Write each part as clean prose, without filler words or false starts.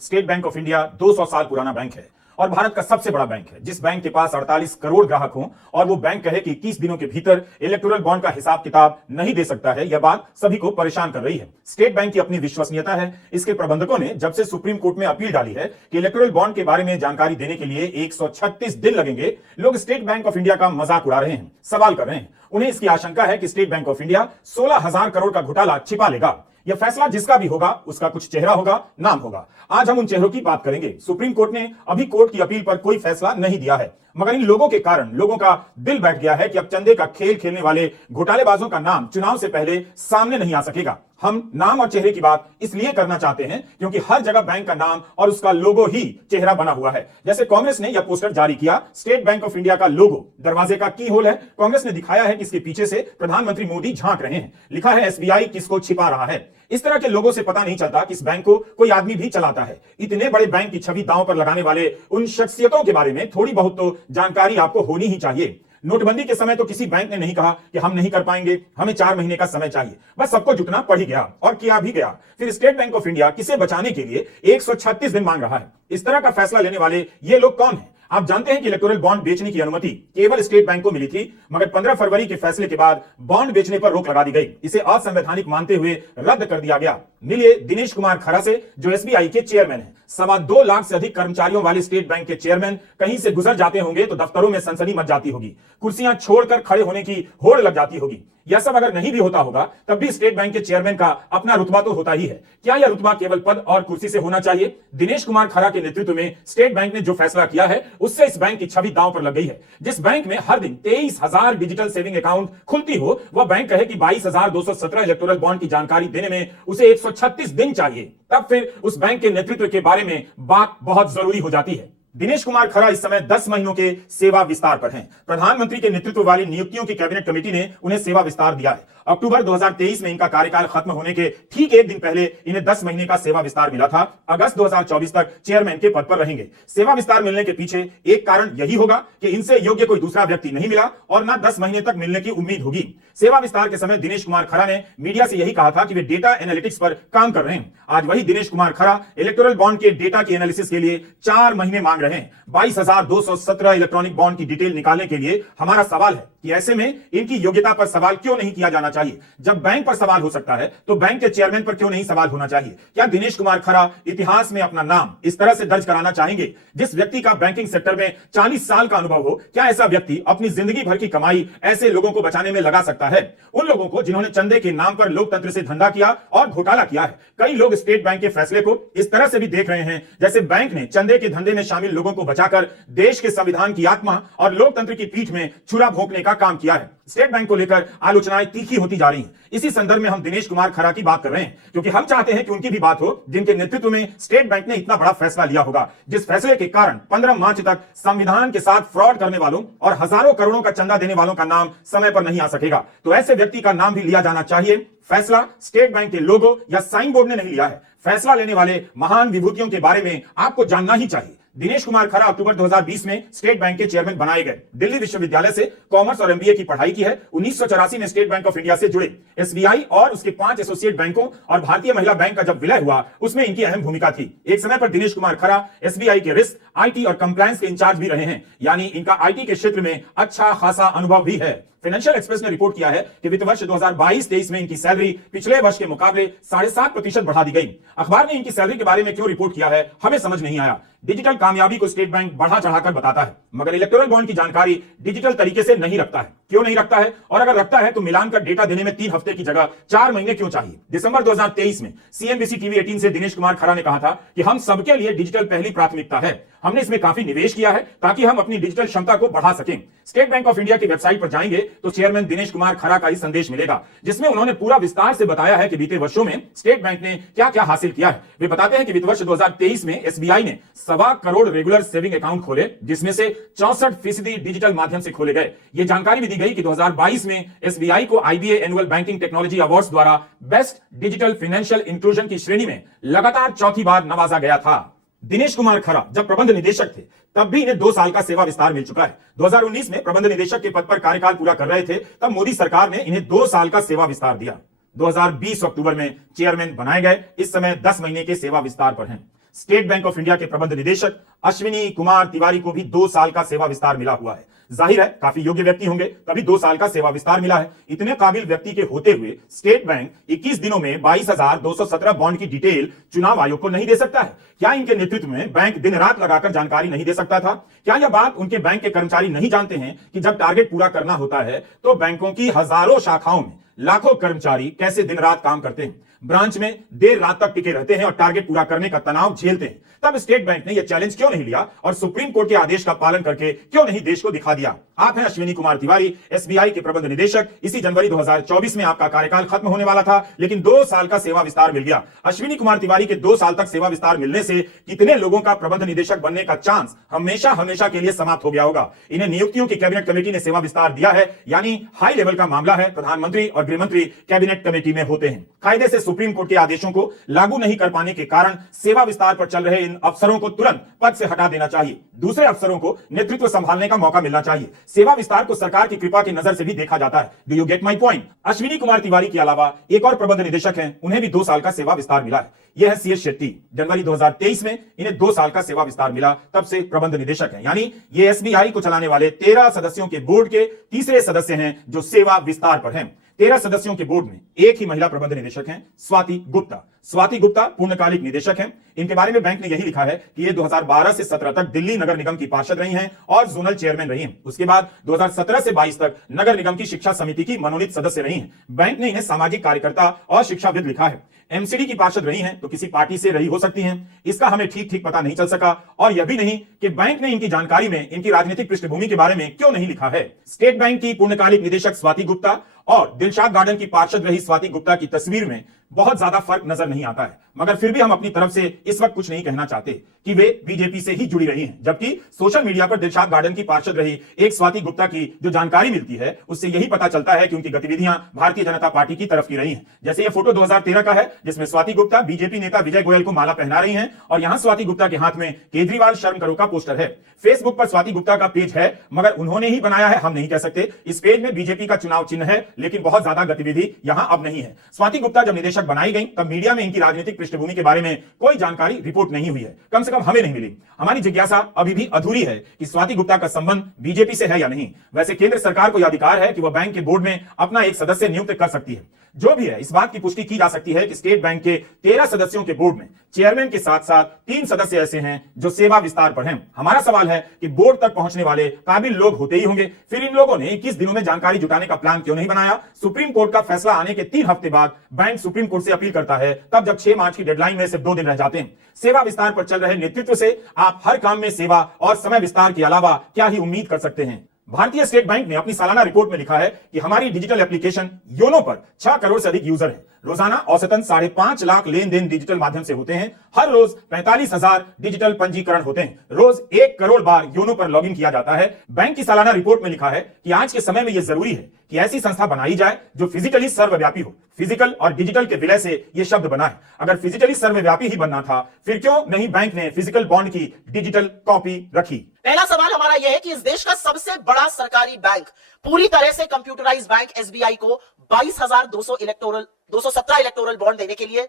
State bank of India 200 साल पुराना bank है और भारत का सबसे बड़ा बैंक है। जिस बैंक के पास 48 करोड़ ग्राहक हों और वो बैंक कहे कि 21 दिनों के भीतर इलेक्टोरल बॉन्ड का हिसाब किताब नहीं दे सकता है, यह बात सभी को परेशान कर रही है। स्टेट बैंक की अपनी विश्वसनीयता है। इसके प्रबंधकों ने जब से सुप्रीम कोर्ट में अपील डाली है कि इलेक्टोरल बॉन्ड के बारे में जानकारी देने के लिए 136 दिन लगेंगे, लोग स्टेट बैंक ऑफ इंडिया का मजाक उड़ा रहे हैं, सवाल कर रहे हैं। उन्हें इसकी आशंका है कि state bank of India 16,000 crore का घोटाला छिपा लेगा। यह फैसला जिसका भी होगा उसका कुछ चेहरा होगा, नाम होगा। आज हम उन चेहरों की बात करेंगे। सुप्रीम कोर्ट ने अभी कोर्ट की अपील पर कोई फैसला नहीं दिया है, मगर इन लोगों के कारण लोगों का दिल बैठ गया है कि अब चंदे का खेल खेलने वाले घोटालेबाजों का नाम चुनाव से पहले सामने नहीं आ सकेगा। हम नाम और चेहरे की बात इसलिए करना चाहते हैं क्योंकि हर जगह बैंक का नाम और उसका लोगो ही चेहरा बना हुआ है। जैसे कांग्रेस ने यह पोस्टर जारी किया, स्टेट बैंक ऑफ इंडिया का लोगो दरवाजे का की होल है। कांग्रेस ने दिखाया है कि इसके पीछे से प्रधानमंत्री मोदी झांक रहे हैं। लिखा है एसबीआई किसको छिपा रहा है। इस तरह के लोगों से पता नहीं चलता कि इस बैंक को कोई आदमी भी चलाता है। इतने बड़े बैंक की छवि दांव पर लगाने वाले उन शख्सियतों के बारे में थोड़ी बहुत तो जानकारी आपको होनी ही चाहिए। नोटबंदी के समय तो किसी बैंक ने नहीं कहा कि हम नहीं कर पाएंगे, हमें 4 महीने का समय चाहिए। बस सबको जुटना पड़ ही गया और किया भी गया। फिर स्टेट बैंक ऑफ इंडिया किसे बचाने के लिए 136 दिन मांग रहा है। इस तरह का फैसला लेने वाले ये लोग कौन हैं? आप जानते हैं कि इलेक्टोरल बॉन्ड बेचने की अनुमति केवल स्टेट बैंक को मिली थी, मगर 15 फरवरी के फैसले के बाद बॉन्ड बेचने पर रोक लगा दी गई। इसे असंवैधानिक मानते हुए रद्द कर दिया गया। मिलिए दिनेश कुमार खरा से, जो एसबीआई के चेयरमैन हैं। 2.25 लाख से अधिक कर्मचारियों वाले स्टेट बैंक के चेयरमैन कहीं से गुजर जाते होंगे तो दफ्तरों में सनसनी मच जाती होगी, कुर्सियां छोड़कर खड़े होने की होड़ लग जाती होगी। यह सब अगर नहीं भी होता होगा तब भी स्टेट बैंक के चेयरमैन का अपना रुतबा तो होता ही है। क्या यह रुतबा केवल पद और कुर्सी से होना चाहिए? दिनेश कुमार खरा के नेतृत्व में स्टेट बैंक ने जो फैसला किया है उससे इस बैंक की छवि दांव पर लग गई है। जिस बैंक में हर दिन 23,000 डिजिटल सेविंग अकाउंट खुलती हो, वह बैंक कहे कि 22,217 इलेक्टोरल बॉन्ड की जानकारी देने में उसे 136 दिन चाहिए, तब फिर उस बैंक के नेतृत्व के बारे में बात बहुत जरूरी हो जाती है। दिनेश कुमार खरा इस समय 10 महीनों के सेवा विस्तार पर हैं। प्रधानमंत्री के नेतृत्व वाली नियुक्तियों की कैबिनेट कमेटी ने उन्हें सेवा विस्तार दिया है। अक्टूबर 2023 में इनका कार्यकाल खत्म होने के ठीक एक दिन पहले इन्हें 10 महीने का सेवा विस्तार मिला था। अगस्त 2024 तक चेयरमैन के पद पर रहेंगे। सेवा विस्तार मिलने के पीछे एक कारण यही होगा कि इनसे योग्य कोई दूसरा व्यक्ति नहीं मिला और ना 10 महीने तक मिलने की उम्मीद होगी। सेवा विस्तार के समय दिनेश कुमार खरा ने मीडिया से यही कहा था कि वे डेटा एनालिटिक्स पर काम कर रहे हैं। आज वही दिनेश कुमार खरा इलेक्टोरल बॉन्ड के डेटा की एनालिसिस के लिए 4 महीने मांग रहे हैं। 22,217 इलेक्ट्रॉनिक बॉन्ड की डिटेल निकालने के लिए हमारा सवाल है कि ऐसे में इनकी योग्यता पर सवाल क्यों नहीं किया जाना चाहिए? जब बैंक पर सवाल हो सकता है तो बैंक के चेयरमैन पर क्यों नहीं सवाल होना चाहिए? क्या दिनेश कुमार खरा इतिहास में अपना नाम इस तरह से दर्ज कराना चाहेंगे? जिस व्यक्ति का बैंकिंग सेक्टर में 40 साल का अनुभव हो, क्या ऐसा व्यक्ति अपनी जिंदगी भर की कमाई ऐसे लोगों को बचाने में लगा सकता है? उन लोगों को जिन्होंने चंदे के नाम पर लोकतंत्र से धंधा किया और घोटाला किया है। कई लोग स्टेट बैंक के फैसले को इस तरह से भी देख रहे हैं जैसे बैंक ने चंदे के धंधे में शामिल लोगों को बचाकर देश के संविधान की आत्मा और लोकतंत्र की पीठ में छुरा भोंकने का काम किया है। स्टेट बैंक को लेकर आलोचनाएं तीखी होती जा रही हैं। इसी संदर्भ में हम दिनेश कुमार खरा की बात कर रहे हैं, क्योंकि हम चाहते हैं कि उनकी भी बात हो, जिनके नेतृत्व में स्टेट बैंक ने इतना बड़ा फैसला लिया होगा, जिस फैसले के कारण 15 मार्च तक संविधान के साथ फ्रॉड करने वालों और हजारों करोड़ों का चंदा देने वालों का नाम समय पर नहीं आ सकेगा। तो ऐसे व्यक्ति का नाम भी लिया जाना चाहिए। फैसला स्टेट बैंक के लोगो या साइन बोर्ड ने नहीं लिया है। फैसला लेने वाले महान विभूतियों के बारे में आपको जानना ही चाहिए। दिनेश कुमार खरा अक्टूबर 2020 में स्टेट बैंक के चेयरमैन बनाए गए। दिल्ली विश्वविद्यालय से कॉमर्स और एमबीए की पढ़ाई की है। 1984 में स्टेट बैंक ऑफ इंडिया से जुड़े। एसबीआई और उसके 5 एसोसिएट बैंकों और भारतीय महिला बैंक का जब विलय हुआ उसमें इनकी अहम भूमिका थी। एक समय पर दिनेश कुमार खरा एसबीआई के रिस्क, आईटी और कंप्लायंस के इंचार्ज भी रहे हैं, यानी इनका आईटी के क्षेत्र में अच्छा खासा अनुभव भी है। फाइनेंशियल एक्सप्रेस ने रिपोर्ट किया है कि वित्त वर्ष 2022-23 में इनकी सैलरी पिछले वर्ष के मुकाबले 7.5% बढ़ा दी गई। अखबार ने इनकी सैलरी के बारे में क्यों रिपोर्ट किया है, हमें समझ नहीं आया। डिजिटल कामयाबी को स्टेट बैंक बढ़ा चढ़ाकर बताता है, मगर इलेक्टोरल बॉन्ड की जानकारी डिजिटल तरीके से नहीं रखता है। क्यों नहीं रखता है? और अगर रखता है तो मिलान कर डेटा देने में 3 हफ्ते की जगह 4 महीने क्यों चाहिए? दिसंबर 2023 में सीएनबीसी टीवी 18 से दिनेश कुमार खरा ने कहा था कि हम सबके लिए डिजिटल पहली प्राथमिकता है। हमने इसमें काफी निवेश किया है ताकि हम अपनी डिजिटल क्षमता को बढ़ा सकें। स्टेट बैंक ऑफ इंडिया की वेबसाइट पर जाएंगे तो चेयरमैन दिनेश कुमार खरा का ही संदेश मिलेगा, जिसमें उन्होंने पूरा विस्तार से बताया है कि बीते वर्षों में स्टेट बैंक ने क्या क्या हासिल किया है। वे बताते हैं कि वित्त वर्ष 2023 में एसबीआई ने 1.25 करोड़ रेगुलर सेविंग अकाउंट खोले, जिसमें से 64% डिजिटल माध्यम से खोले गए। यह जानकारी भी दी गई कि 2022 में एसबीआई को IBA annual banking technology awards द्वारा बेस्ट डिजिटल फाइनेंशियल इंक्लूजन की श्रेणी में लगातार चौथी बार नवाजा गया था। दिनेश कुमार खरा जब प्रबंध निदेशक थे तब भी इन्हें 2 साल का सेवा विस्तार मिल चुका है। 2019 में प्रबंध निदेशक के पद पर कार्यकाल पूरा कर रहे थे, तब मोदी सरकार ने इन्हें 2 साल का सेवा विस्तार दिया। 2020 अक्टूबर में चेयरमैन बनाए गए। इस समय 10 महीने के सेवा विस्तार पर हैं। स्टेट बैंक ऑफ इंडिया के प्रबंध निदेशक अश्विनी कुमार तिवारी को भी 2 साल का सेवा विस्तार मिला हुआ है। जाहिर है काफी योग्य व्यक्ति होंगे, तभी 2 साल का सेवा विस्तार मिला है। इतने काबिल व्यक्ति के होते हुए स्टेट बैंक 21 दिनों में 22,217 बॉन्ड की डिटेल चुनाव आयोग को नहीं दे सकता है। क्या इनके नेतृत्व में बैंक दिन रात लगाकर जानकारी नहीं दे सकता था? क्या यह बात उनके बैंक के कर्मचारी नहीं जानते हैं कि जब टारगेट पूरा करना होता है तो बैंकों की हजारों शाखाओं में लाखों कर्मचारी कैसे दिन रात काम करते हैं, ब्रांच में देर रात तक टिके रहते हैं और टारगेट पूरा करने का तनाव झेलते हैं? तब स्टेट बैंक ने यह चैलेंज क्यों नहीं लिया और सुप्रीम कोर्ट के आदेश का पालन करके क्यों नहीं देश को दिखा दिया? आप हैं अश्विनी कुमार तिवारी, एसबीआई के प्रबंध निदेशक। इसी जनवरी 2024 में आपका कार्यकाल खत्म होने वाला था, लेकिन 2 साल का सेवा विस्तार मिल गया। अश्विनी कुमार तिवारी के 2 साल तक सेवा विस्तार मिलने से कितने लोगों का प्रबंध निदेशक बनने का चांस हमेशा हमेशा के लिए समाप्त हो गया होगा। इन्हें नियुक्तियों की कैबिनेट कमेटी ने सेवा विस्तार दिया है, यानी हाई लेवल का मामला है। प्रधानमंत्री और गृहमंत्री कैबिनेट कमेटी में होते हैं। कायदे से सुप्रीम कोर्ट के आदेशों को लागू नहीं कर पाने के कारण सेवा विस्तार पर चल रहे इन अफसरों को तुरंत पद से हटा देना चाहिए। दूसरे अफसरों को नेतृत्व संभालने का मौका मिलना चाहिए। सेवा विस्तार को सरकार की कृपा की नजर से भी देखा जाता है। Do you get my point? Ashwini Kumar Tiwari के अलावा एक और प्रबंध निदेशक हैं, उन्हें भी 2 साल का सेवा विस्तार मिला है। यह है सीएस शेट्टी। जनवरी 2023 में इन्हें 2 साल का सेवा विस्तार मिला, तब से प्रबंध निदेशक हैं। यानी ये एसबीआई को चलाने वाले 13 सदस्यों के बोर्ड के तीसरे सदस्य हैं जो सेवा विस्तार पर हैं। 13 सदस्यों के बोर्ड में एक ही महिला प्रबंध निदेशक हैं, स्वाति गुप्ता। स्वाति गुप्ता पूर्णकालिक निदेशक हैं। इनके बारे में बैंक ने यही लिखा है कि ये 2012 से 17 तक दिल्ली नगर निगम की पार्षद रही हैं और जोनल चेयरमैन रही हैं। उसके बाद 2017 से 22 तक नगर निगम की शिक्षा समिति की मनोनीत सदस्य रही हैं। बैंक ने इन्हें सामाजिक कार्यकर्ता और शिक्षाविद लिखा है। एमसीडी की पार्षद रही हैं तो किसी पार्टी से रही हो सकती हैं, इसका हमें ठीक पता नहीं चल सका। और यह भी नहीं कि बैंक ने इनकी जानकारी में इनकी राजनीतिक पृष्ठभूमि के बारे में क्यों नहीं लिखा है। स्टेट बैंक की पूर्णकालिक निदेशक स्वाति गुप्ता और दिलशाद गार्डन की पार्षद रही स्वाति गुप्ता की तस्वीर में बहुत ज्यादा फर्क नजर नहीं आता है, मगर फिर भी हम अपनी तरफ से इस वक्त कुछ नहीं कहना चाहते कि वे बीजेपी से ही जुड़ी रही हैं। जबकि सोशल मीडिया पर दिलशाद गार्डन की पार्षद रही एक स्वाति गुप्ता की जो जानकारी मिलती है उससे यही पता चलता है कि उनकी गतिविधियां भारतीय जनता पार्टी की तरफ की रही हैं। जैसे ये फोटो 2013 का है जिसमें स्वाति गुप्ता बीजेपी नेता विजय गोयल को माला पहना रही हैं और यहां स्वाति गुप्ता के हाथ में केजरीवाल शर्म करो का पोस्टर है। फेसबुक पर स्वाति गुप्ता का पेज है, मगर उन्होंने ही बनाया है, हम नहीं कह सकते। इस पेज में बीजेपी का चुनाव चिन्ह है, लेकिन बहुत ज्यादा गतिविधि यहां अब नहीं है। स्वाति गुप्ता जब निदेशक बनाई गई तब मीडिया में इनकी राजनीतिक पृष्ठभूमि के बारे में कोई जानकारी रिपोर्ट नहीं हुई है, कम से कम हमें नहीं मिली। हमारी जिज्ञासा अभी भी अधूरी है कि स्वाति गुप्ता का संबंध बीजेपी से है या नहीं। वैसे केंद्र सरकार को यह अधिकार है कि वह बैंक के बोर्ड में अपना एक सदस्य नियुक्त कर सकती है। जो भी है, इस बात की पुष्टि की जा सकती है कि स्टेट बैंक के 13 सदस्यों के बोर्ड में चेयरमैन के साथ साथ 3 सदस्य ऐसे हैं जो सेवा विस्तार पर हैं। हमारा सवाल है कि बोर्ड तक पहुंचने वाले काबिल लोग होते ही होंगे, फिर इन लोगों ने 21 दिनों में जानकारी जुटाने का प्लान क्यों नहीं बनाया? सुप्रीम कोर्ट का फैसला आने के 3 हफ्ते बाद बैंक सुप्रीम कोर्ट से अपील करता है, तब जब 6 मार्च की डेडलाइन में सिर्फ 2 दिन रह जाते हैं। सेवा विस्तार पर चल रहे नेतृत्व से आप हर काम में सेवा और समय विस्तार के अलावा क्या ही उम्मीद कर सकते हैं? भारतीय स्टेट बैंक ने अपनी सालाना रिपोर्ट में लिखा है कि हमारी डिजिटल एप्लीकेशन योनो पर 6 करोड़ से अधिक यूजर हैं। रोजाना औसतन 5.5 लाख लेन देन डिजिटल माध्यम से होते हैं। हर रोज 45,000 डिजिटल पंजीकरण होते हैं। रोज 1 करोड़ बार योनो पर लॉगिन किया जाता है। बैंक की सालाना रिपोर्ट में लिखा है कि आज के समय में यह जरूरी है कि ऐसी संस्था बनाई जाए जो फिजिकली सर्वव्यापी हो। फिजिकल और डिजिटल के विलय से यह शब्द बना है। अगर फिजिकली सर्वव्यापी ही बनना था, फिर क्यों नहीं बैंक ने फिजिकल बॉन्ड की डिजिटल कॉपी रखी? पहला सवाल हमारा यह है कि इस देश का सबसे बड़ा सरकारी बैंक, पूरी तरह से कंप्यूटराइज बैंक एसबीआई को 22,217 इलेक्टोरल बॉन्ड देने के लिए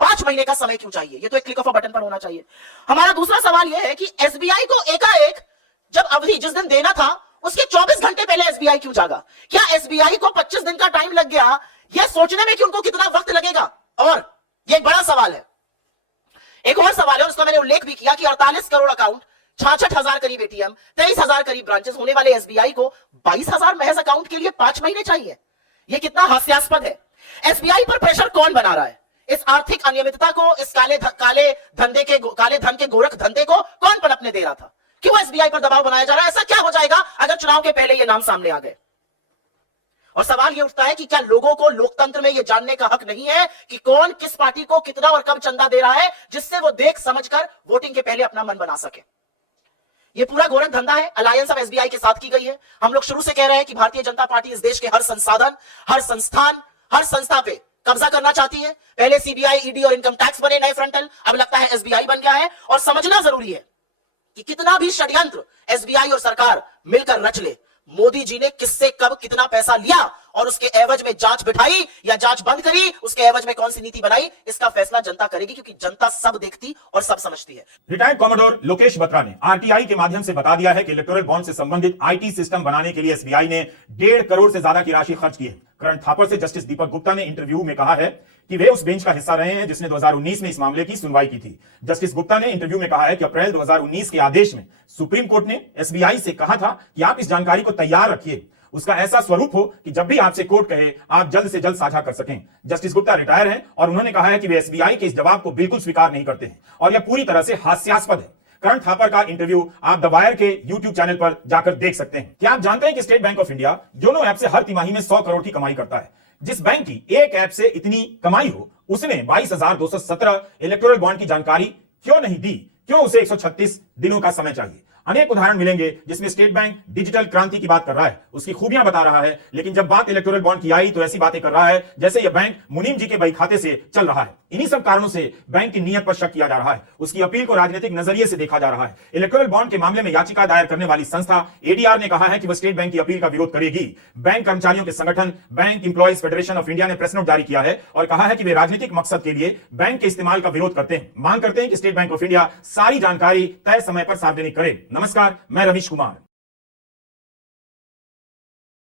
5 महीने का समय क्यों चाहिए? ये तो एक क्लिक ऑफ अ बटन पर होना चाहिए। हमारा दूसरा सवाल यह है कि एसबीआई को एकाएक जब अवधि जिस दिन देना था उसके 24 घंटे पहले एसबीआई क्यों जागा? क्या एसबीआई को 25 दिन का टाइम लग गया यह सोचने में कि उनको कितना वक्त लगेगा? और यह एक बड़ा सवाल है। एक और सवाल है, उसका मैंने उल्लेख भी किया कि 48 करोड़ अकाउंट, 66,000 करीब एटीएम, 23,000 करीब ब्रांचेस होने वाले एसबीआई को 22,000 महज अकाउंट के लिए 5 महीने चाहिए। यह कितना हास्यास्पद है। एसबीआई पर प्रेशर कौन बना रहा है? इस आर्थिक अनियमितता को, इस काले धन के गोरख धंधे को कौन पनपने दे रहा था? क्यों एसबीआई पर दबाव बनाया जा रहा है? ऐसा क्या हो जाएगा अगर चुनाव के पहले ये नाम सामने आ गए? और सवाल यह उठता है कि क्या लोगों को लोकतंत्र में यह जानने का हक नहीं है कि कौन किस पार्टी को कितना और कब चंदा दे रहा है, जिससे वो देख समझकर वोटिंग के पहले अपना मन बना सके? ये पूरा गोरख धंधा है, अलायंस ऑफ एसबीआई के साथ की गई है। हम लोग शुरू से कह रहे हैं कि भारतीय जनता पार्टी इस देश के हर संसाधन, हर संस्थान, हर संस्था पे कब्जा करना चाहती है। पहले सीबीआई, ईडी और इनकम टैक्स बने नए फ्रंटल, अब लगता है एसबीआई बन गया है। और समझना जरूरी है कि कितना भी षड्यंत्र एसबीआई और सरकार मिलकर रच ले, मोदी जी ने किससे कब कितना पैसा लिया और उसके एवज में जांच बिठाई या जांच बंद करी, उसके एवज में कौन सी नीति बनाई, इसका फैसला जनता करेगी, क्योंकि जनता सब देखती और सब समझती है। रिटायर्ड कॉमोडोर लोकेश बत्रा ने आरटीआई के माध्यम से बता दिया है कि इलेक्टोरल बॉन्ड से संबंधित आईटी सिस्टम बनाने के लिए एसबीआई ने 1.5 करोड़ से ज्यादा की राशि खर्च की है। करण थापर से जस्टिस दीपक गुप्ता ने इंटरव्यू में कहा है कि वे उस बेंच का हिस्सा रहे हैं जिसने 2019 में इस मामले की सुनवाई की थी। जस्टिस गुप्ता ने इंटरव्यू में कहा है कि अप्रैल 2019 के आदेश में सुप्रीम कोर्ट ने एसबीआई से कहा था कि आप इस जानकारी को तैयार रखिए, उसका ऐसा स्वरूप हो कि जब भी आपसे कोर्ट कहे आप जल्द से जल्द साझा कर सकें। जस्टिस गुप्ता रिटायर हैं और उन्होंने कहा है कि वे एसबीआई के इस जवाब को बिल्कुल स्वीकार नहीं करते हैं और यह पूरी तरह से हास्यास्पद है। करण थापर का इंटरव्यू आप द वायर के YouTube चैनल पर जाकर देख सकते हैं। क्या आप जानते हैं कि state bank of India YONO app से हर तिमाही में 100 करोड़ की कमाई करता है? जिस बैंक की एक ऐप से इतनी कमाई हो, उसने 22,217 इलेक्टोरल बॉन्ड की जानकारी क्यों नहीं दी? क्यों उसे 136 दिनों का समय चाहिए? अनेक उदाहरण मिलेंगे जिसमें स्टेट बैंक डिजिटल क्रांति की बात कर रहा है, उसकी खूबियां बता रहा है, लेकिन जब बात इलेक्टोरल बॉन्ड की आई तो ऐसी बातें कर रहा है जैसे यह बैंक मुनीम जी के बही खाते से चल रहा है। इन्हीं सब कारणों से बैंक की नीयत पर शक किया जा रहा है, उसकी अपील को राजनीतिक नजरिए से देखा जा रहा है। इलेक्टोरल बॉन्ड के मामले में याचिका दायर करने वाली संस्था एडीआर ने कहा है कि वह स्टेट बैंक की अपील का विरोध करेगी। बैंक कर्मचारियों के संगठन bank employees federation of India ने प्रेस नोट जारी किया है और कहा है कि वे राजनीतिक मकसद के लिए बैंक के इस्तेमाल का विरोध करते हैं, मांग करते हैं कि स्टेट बैंक ऑफ इंडिया सारी जानकारी तय समय पर सार्वजनिक करे। नमस्कार, मैं रवीश कुमार।